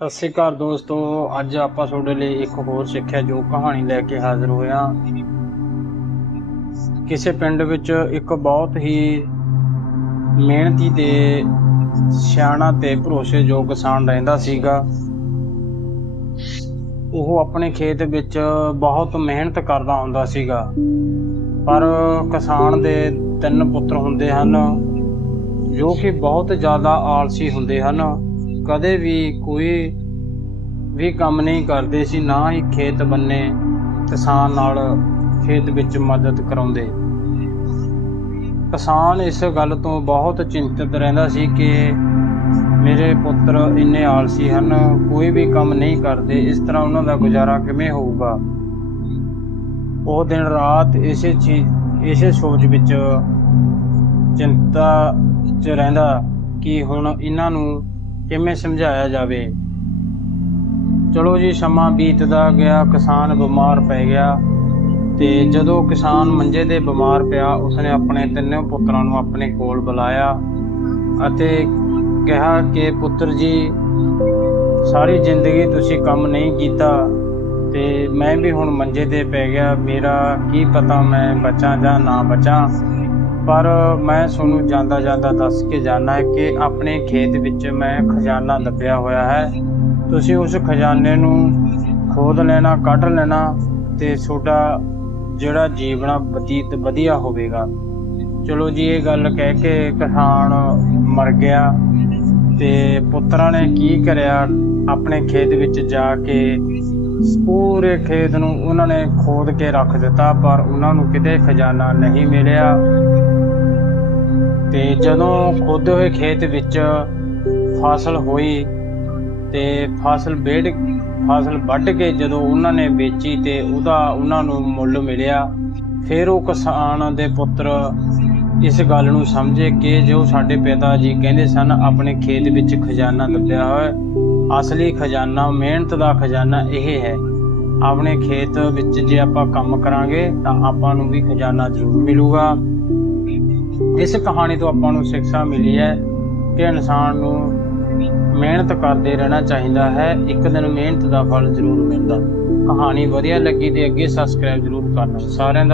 ਸਤਿ ਸ਼੍ਰੀ ਅਕਾਲ ਦੋਸਤੋ, ਅੱਜ ਆਪਾਂ ਤੁਹਾਡੇ ਲਈ ਇੱਕ ਹੋਰ ਸਿੱਖਿਆ ਜੋ ਕਹਾਣੀ ਲੈ ਕੇ ਹਾਜ਼ਰ ਹੋਇਆ ਕਿਸੇ ਪਿੰਡ ਵਿੱਚ ਇੱਕ ਬਹੁਤ ਹੀ ਮਿਹਨਤੀ ਤੇ ਸਿਆਣਾ ਤੇ ਭਰੋਸੇਯੋਗ ਕਿਸਾਨ ਰਹਿੰਦਾ ਸੀਗਾ। ਉਹ ਆਪਣੇ ਖੇਤ ਵਿੱਚ ਬਹੁਤ ਮਿਹਨਤ ਕਰਦਾ ਹੁੰਦਾ ਸੀਗਾ। ਪਰ ਕਿਸਾਨ ਦੇ ਤਿੰਨ ਪੁੱਤਰ ਹੁੰਦੇ ਹਨ, ਜੋ ਕਿ ਬਹੁਤ ਜ਼ਿਆਦਾ ਆਲਸੀ ਹੁੰਦੇ ਹਨ। ਕਦੇ ਵੀ ਕੋਈ ਵੀ ਕੰਮ ਨਹੀਂ ਕਰਦੇ ਸੀ, ਨਾ ਹੀ ਖੇਤ ਬੰਨੇ ਕਿਸਾਨ ਨਾਲ ਖੇਤ ਵਿੱਚ ਮਦਦ ਕਰਾਉਂਦੇ। ਕਿਸਾਨ ਇਸ ਗੱਲ ਤੋਂ ਬਹੁਤ ਚਿੰਤਤ ਰਹਿੰਦਾ ਸੀ ਕਿ ਮੇਰੇ ਪੁੱਤਰ ਇੰਨੇ ਆਲਸੀ ਹਨ, ਕੋਈ ਵੀ ਕੰਮ ਨਹੀਂ ਕਰਦੇ, ਇਸ ਤਰ੍ਹਾਂ ਉਹਨਾਂ ਦਾ ਗੁਜ਼ਾਰਾ ਕਿਵੇਂ ਹੋਊਗਾ? ਉਹ ਦਿਨ ਰਾਤ ਇਸੇ ਚੀਜ਼ ਇਸੇ ਸੋਚ ਵਿੱਚ ਚਿੰਤਾ 'ਚ ਰਹਿੰਦਾ ਕਿ ਹੁਣ ਇਹਨਾਂ ਨੂੰ ਕਿਵੇਂ ਸਮਝਾਇਆ ਜਾਵੇ? ਚਲੋ ਜੀ, ਸਮਾਂ ਬੀਤਦਾ ਗਿਆ, ਕਿਸਾਨ ਬਿਮਾਰ ਪੈ ਗਿਆ ਤੇ ਜਦੋਂ ਕਿਸਾਨ ਮੰਜੇ ਤੇ ਬਿਮਾਰ ਪਿਆ, ਉਸਨੇ ਆਪਣੇ ਤਿੰਨੇ ਪੁੱਤਰਾਂ ਨੂੰ ਆਪਣੇ ਕੋਲ ਬੁਲਾਇਆ ਅਤੇ ਕਿਹਾ ਕਿ, ਪੁੱਤਰ ਜੀ, ਸਾਰੀ ਜ਼ਿੰਦਗੀ ਤੁਸੀਂ ਕੰਮ ਨਹੀਂ ਕੀਤਾ ਤੇ ਮੈਂ ਵੀ ਹੁਣ ਮੰਜੇ ਤੇ ਪੈ ਗਿਆ। ਮੇਰਾ ਕੀ ਪਤਾ ਮੈਂ ਬਚਾਂ ਜਾਂ ਨਾ ਬਚਾਂ? ਪਰ ਮੈਂ ਤੁਹਾਨੂੰ ਜਾਂਦਾ ਜਾਂਦਾ ਦੱਸ ਕੇ ਜਾਣਾ ਕਿ ਆਪਣੇ ਖੇਤ ਵਿੱਚ ਮੈਂ ਖਜ਼ਾਨਾ ਲੱਭਿਆ ਹੋਇਆ ਹੈ। ਤੁਸੀਂ ਉਸ ਖਜ਼ਾਨੇ ਨੂੰ ਖੋਦ ਲੈਣਾ, ਕੱਢ ਲੈਣਾ ਤੇ ਤੁਹਾਡਾ ਜਿਹੜਾ ਜੀਵਨਾ ਬਤੀਤ ਵਧੀਆ ਹੋਵੇਗਾ। ਚਲੋ ਜੀ, ਇਹ ਗੱਲ ਕਹਿ ਕੇ ਕਿਸਾਨ ਮਰ ਗਿਆ ਤੇ ਪੁੱਤਰਾਂ ਨੇ ਕੀ ਕਰਿਆ? ਆਪਣੇ ਖੇਤ ਵਿੱਚ ਜਾ ਕੇ ਪੂਰੇ ਖੇਤ ਨੂੰ ਉਹਨਾਂ ਨੇ ਖੋਦ ਕੇ ਰੱਖ ਦਿੱਤਾ, ਪਰ ਉਹਨਾਂ ਨੂੰ ਕਿਤੇ ਖਜ਼ਾਨਾ ਨਹੀਂ ਮਿਲਿਆ। ਤੇ ਜਦੋਂ ਖੋਦੇ ਹੋਏ ਖੇਤ ਵਿੱਚ ਫਸਲ ਹੋਈ ਤੇ ਫਸਲ ਵੇੜ ਫਸਲ ਵੱਢ ਕੇ ਜਦੋਂ ਉਹਨਾਂ ਨੇ ਵੇਚੀ ਤੇ ਉਹਦਾ ਉਹਨਾਂ ਨੂੰ ਮੁੱਲ ਮਿਲਿਆ, ਫਿਰ ਉਹ ਕਿਸਾਨ ਦੇ ਪੁੱਤਰ ਇਸ ਗੱਲ ਨੂੰ ਸਮਝੇ ਕਿ ਜੋ ਸਾਡੇ ਪਿਤਾ ਜੀ ਕਹਿੰਦੇ ਸਨ, ਆਪਣੇ ਖੇਤ ਵਿੱਚ ਖਜ਼ਾਨਾ ਲੱਭਿਆ ਹੋਇਆ, ਅਸਲੀ ਖਜ਼ਾਨਾ, ਮਿਹਨਤ ਦਾ ਖਜ਼ਾਨਾ ਇਹ ਹੈ। ਆਪਣੇ ਖੇਤ ਵਿੱਚ ਜੇ ਆਪਾਂ ਕੰਮ ਕਰਾਂਗੇ ਤਾਂ ਆਪਾਂ ਨੂੰ ਵੀ ਖਜ਼ਾਨਾ ਜ਼ਰੂਰ ਮਿਲੂਗਾ। ਇਸ ਕਹਾਣੀ ਤੋਂ ਆਪਾਂ ਨੂੰ ਸਿੱਖਿਆ ਮਿਲੀ ਹੈ ਕਿ ਇਨਸਾਨ ਨੂੰ ਮਿਹਨਤ ਕਰਦੇ ਰਹਿਣਾ ਚਾਹੀਦਾ ਹੈ, ਇੱਕ ਦਿਨ ਮਿਹਨਤ ਦਾ ਫਲ ਜ਼ਰੂਰ ਮਿਲਦਾ। ਕਹਾਣੀ ਵਧੀਆ ਲੱਗੀ ਤੇ ਅੱਗੇ ਸਬਸਕ੍ਰਾਈਬ ਜ਼ਰੂਰ ਕਰਨਾ। ਸਾਰਿਆਂ ਦਾ